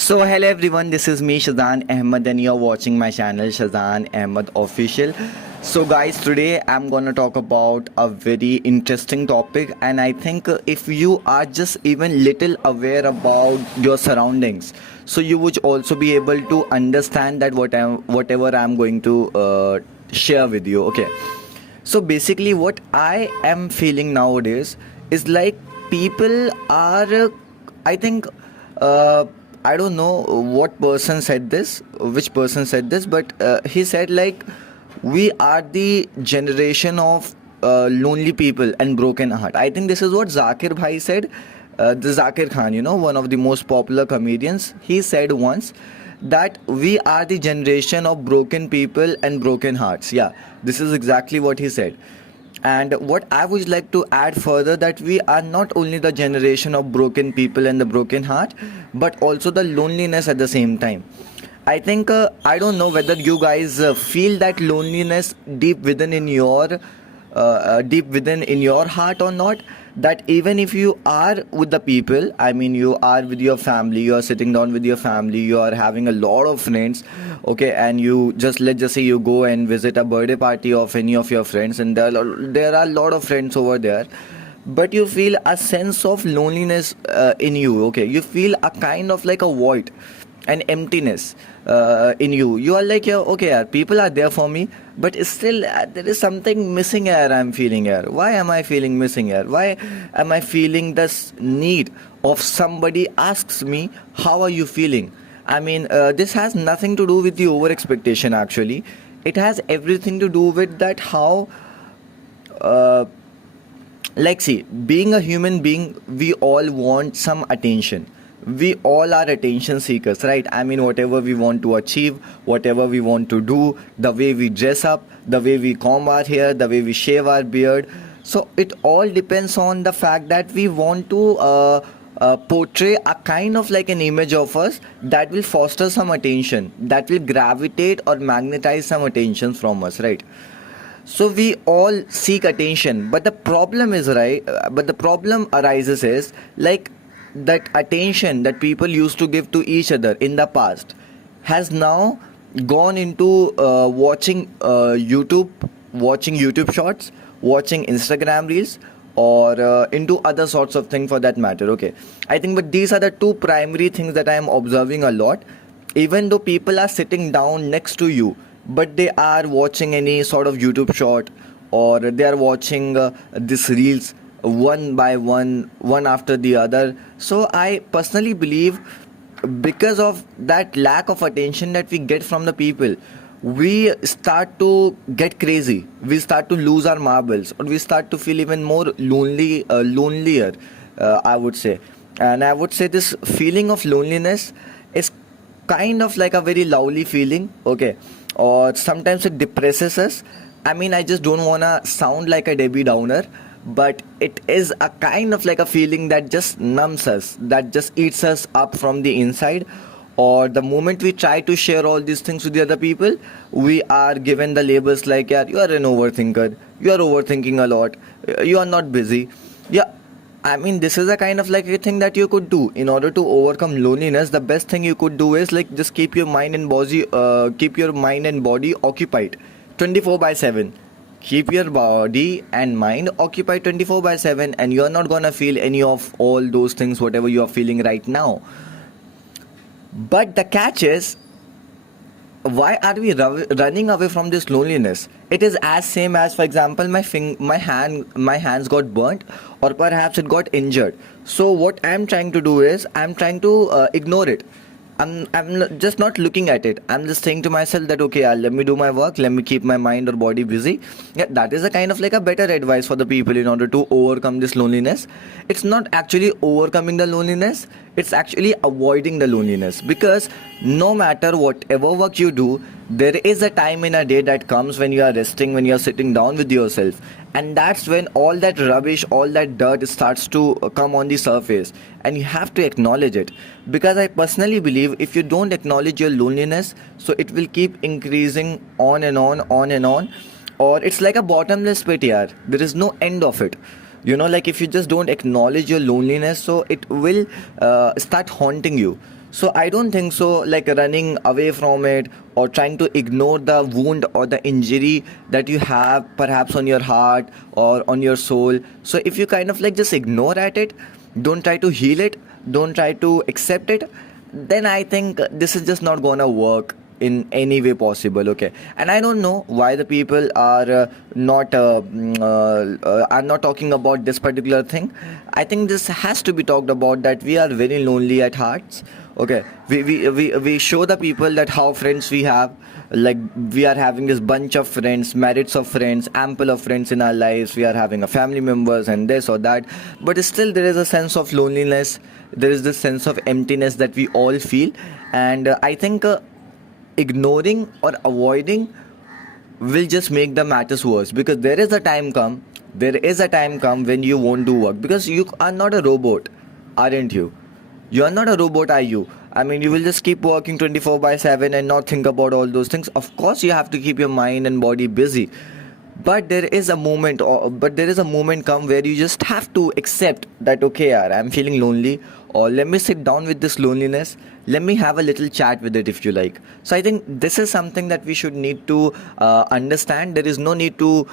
So hello everyone, this is me Shazan Ahmed and you're watching my channel Shazan Ahmed Official. So guys, today I'm gonna talk about a very interesting topic, and I think if you are just even little aware about your surroundings, so you would also be able to understand that whatever I'm going to share with you. Okay, so basically what I am feeling nowadays is like people are I think uh, I don't know what person said this, which person said this, but he said like we are the generation of lonely people and broken heart. I think this is what Zakir Bhai said. The Zakir Khan, one of the most popular comedians, he said once that we are the generation of broken people and broken hearts. Yeah, this is exactly what he said. And what I would like to add further, that we are not only the generation of broken people and the broken heart, but also the loneliness at the same time. I think I don't know whether you guys feel that loneliness deep within in your heart or not. That even if you are with the people, I mean you are with your family, you are sitting down with your family, you are having a lot of friends, okay, and you just, let's just say you go and visit a birthday party of any of your friends, and there are a lot of friends over there, but you feel a sense of loneliness in you. Okay, you feel a kind of like a void, an emptiness in you. You are like, yeah, okay, yeah, people are there for me, but still there is something missing here. I'm feeling here. Why am I feeling missing here? Why am I feeling this need of somebody asks me, how are you feeling? I mean, this has nothing to do with the over expectation. Actually, it has everything to do with that how uh, like, see, being a human being, we all want some attention. We all are attention seekers, right? I mean, whatever we want to achieve, whatever we want to do, the way we dress up, the way we comb our hair, the way we shave our beard, so it all depends on the fact that we want to portray a kind of like an image of us that will foster some attention, that will gravitate or magnetize some attention from us, right? So we all seek attention, but the problem is, right, but the problem arises is like that attention that people used to give to each other in the past has now gone into watching YouTube shorts, watching Instagram reels, or into other sorts of things for that matter. Okay, I think, but these are the two primary things that I am observing a lot. Even though people are sitting down next to you, but they are watching any sort of YouTube short, or they are watching these reels one by one after the other. So I personally believe, because of that lack of attention that we get from the people, we start to get crazy, we start to lose our marbles, or we start to feel even more lonelier, I would say. And I would say this feeling of loneliness is kind of like a very lovely feeling, okay, or sometimes it depresses us. I mean, I just don't wanna sound like a Debbie Downer, but it is a kind of like a feeling that just numbs us, that just eats us up from the inside. Or the moment we try to share all these things with the other people, we are given the labels like, yeah, you are an overthinker, you are overthinking a lot, you are not busy. Yeah, I mean, this is a kind of like a thing that you could do in order to overcome loneliness. The best thing you could do is like just keep your mind and body occupied 24 by 7. Keep your body and mind occupied 24 by 7, and you're not gonna feel any of all those things whatever you are feeling right now. But the catch is, why are we running away from this loneliness? It is as same as, for example, my hands got burnt, or perhaps it got injured. So what I'm trying to do is I'm trying to ignore it. Just not looking at it. I'm just saying to myself that, okay, let me do my work, let me keep my mind or body busy. Yeah, that is a kind of like a better advice for the people in order to overcome this loneliness. It's not actually overcoming the loneliness, it's actually avoiding the loneliness. Because no matter whatever work you do, there is a time in a day that comes when you are resting, when you are sitting down with yourself, and that's when all that rubbish, all that dirt starts to come on the surface, and you have to acknowledge it. Because I personally believe, if you don't acknowledge your loneliness, so it will keep increasing on and on, or it's like a bottomless pit. Yeah, there is no end of it. Like if you just don't acknowledge your loneliness, so it will start haunting you. So I don't think so, like running away from it or trying to ignore the wound or the injury that you have perhaps on your heart or on your soul. So if you kind of like just ignore at it, don't try to heal it, don't try to accept it, then I think this is just not gonna work in any way possible. Okay, and I don't know why the people are not talking about this particular thing. I think this has to be talked about, that we are very lonely at hearts. Okay, we show the people that how friends we have, like we are having this bunch of friends, merits of friends, ample of friends in our lives, we are having a family members and this or that, but still there is a sense of loneliness, there is this sense of emptiness that we all feel. And I think ignoring or avoiding will just make the matters worse, because there is a time come when you won't do work, because you are not a robot, aren't you? You are not a robot, are you? I mean, you will just keep working 24 by 7 and not think about all those things. Of course you have to keep your mind and body busy, but there is a moment come where you just have to accept that, okay yaar, I'm feeling lonely, or let me sit down with this loneliness, let me have a little chat with it, if you like. So I think this is something that we should need to understand. There is no need to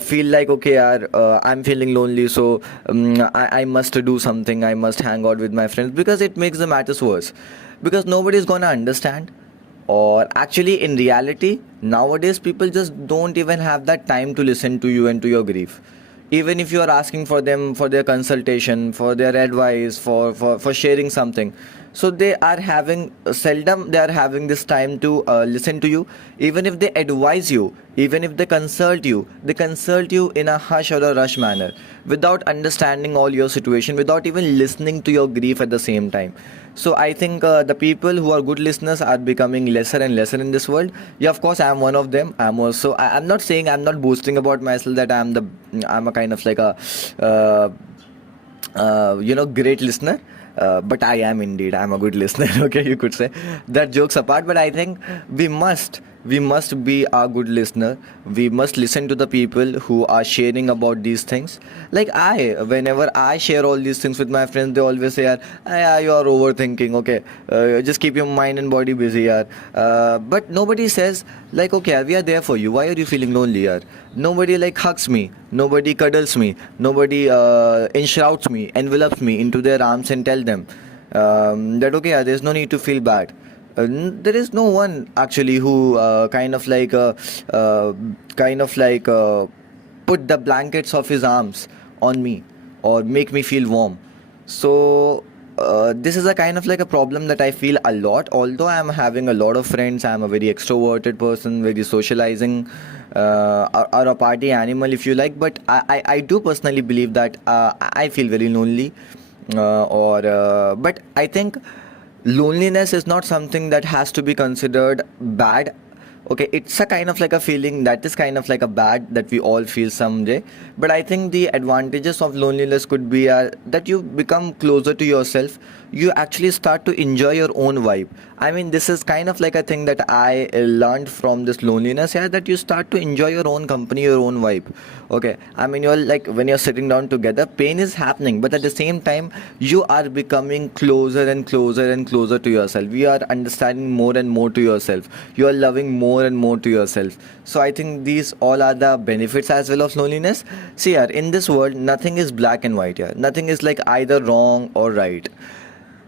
feel like, okay yaar, I'm feeling lonely, so I must do something, I must hang out with my friends, because it makes the matters worse, because nobody is gonna understand. Or actually, in reality, nowadays people just don't even have that time to listen to you and to your grief. Even if you are asking for them for their consultation, for their advice, for sharing something, so they are having seldom they are having this time to listen to you. Even if they advise you, even if they consult you in a hush or a rush manner, without understanding all your situation, without even listening to your grief at the same time. So I think the people who are good listeners are becoming lesser and lesser in this world. Yeah, of course, I am one of them. I'm not saying, I'm not boasting about myself that I'm a kind of like a uh, great listener. But I am indeed. I'm a good listener. Okay, you could say that. Jokes apart, but I think we must be a good listener. We must listen to the people who are sharing about these things. Like whenever I share all these things with my friends, they always say, "Yaar, yeah, you are overthinking. Okay, just keep your mind and body busy, yaar." But nobody says like, "Okay, yaar, we are there for you. Why are you feeling lonely, yaar?" Nobody like hugs me. Nobody cuddles me. Nobody enshrouds me, envelops me into their arms and tell them that, okay, yeah, there's no need to feel bad. There is no one actually who uh, kind of like put the blankets of his arms on me or make me feel warm. So this is a kind of like a problem that I feel a lot. Although I'm having a lot of friends, I'm a very extroverted person, very socializing, or a party animal, if you like. But I do personally believe that I feel very lonely. But I think loneliness is not something that has to be considered bad. Okay, it's a kind of like a feeling that is kind of like a bad that we all feel someday. But I think the advantages of loneliness could be that you become closer to yourself. You actually start to enjoy your own vibe. I mean, this is kind of like a thing that I learned from this loneliness. Yeah, that you start to enjoy your own company, your own vibe. Okay, I mean, you're like, when you're sitting down together, pain is happening, but at the same time you are becoming closer and closer and closer to yourself. You are understanding more and more to yourself. You are loving more and more to yourself. So I think these all are the benefits as well of loneliness. See, yeah, in this world nothing is black and white. Yeah, nothing is like either wrong or right.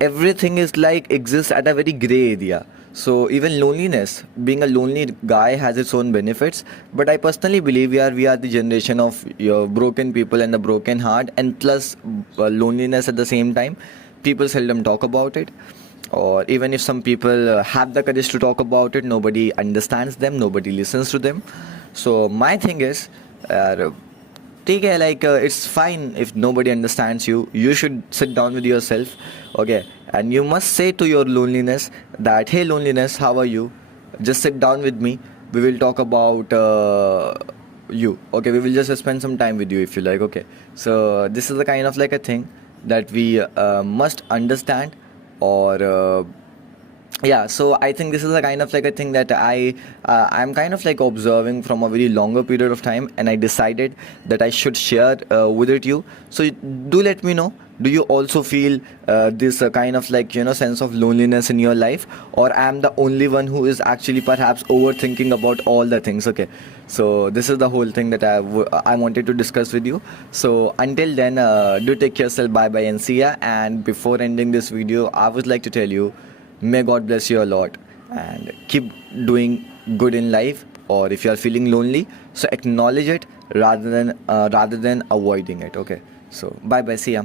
Everything is like exists at a very gray area. So even loneliness, being a lonely guy, has its own benefits. But I personally believe we are the generation of your broken people and the broken heart, and plus loneliness at the same time. People seldom talk about it, or even if some people have the courage to talk about it, nobody understands them, nobody listens to them. So my thing is, uh, ठीक है, like it's fine if nobody understands you. You should sit down with yourself, okay, and you must say to your loneliness that, hey loneliness, how are you? Just sit down with me. We will talk about you. Okay, we will just spend some time with you, if you like. Okay, so this is the kind of like a thing that we must understand, or yeah. So I think this is a kind of like a thing that I'm kind of like observing from a very longer period of time, and I decided that I should share with it you. So do let me know Do you also feel this kind of like, sense of loneliness in your life, or I'm the only one who is actually perhaps overthinking about all the things? Okay, so this is the whole thing that I wanted to discuss with you. So until then, do take yourself, bye bye and see ya. And before ending this video, I would like to tell you, may God bless you a lot, and keep doing good in life. Or if you are feeling lonely, so acknowledge it rather than avoiding it. Okay, so bye bye, see ya.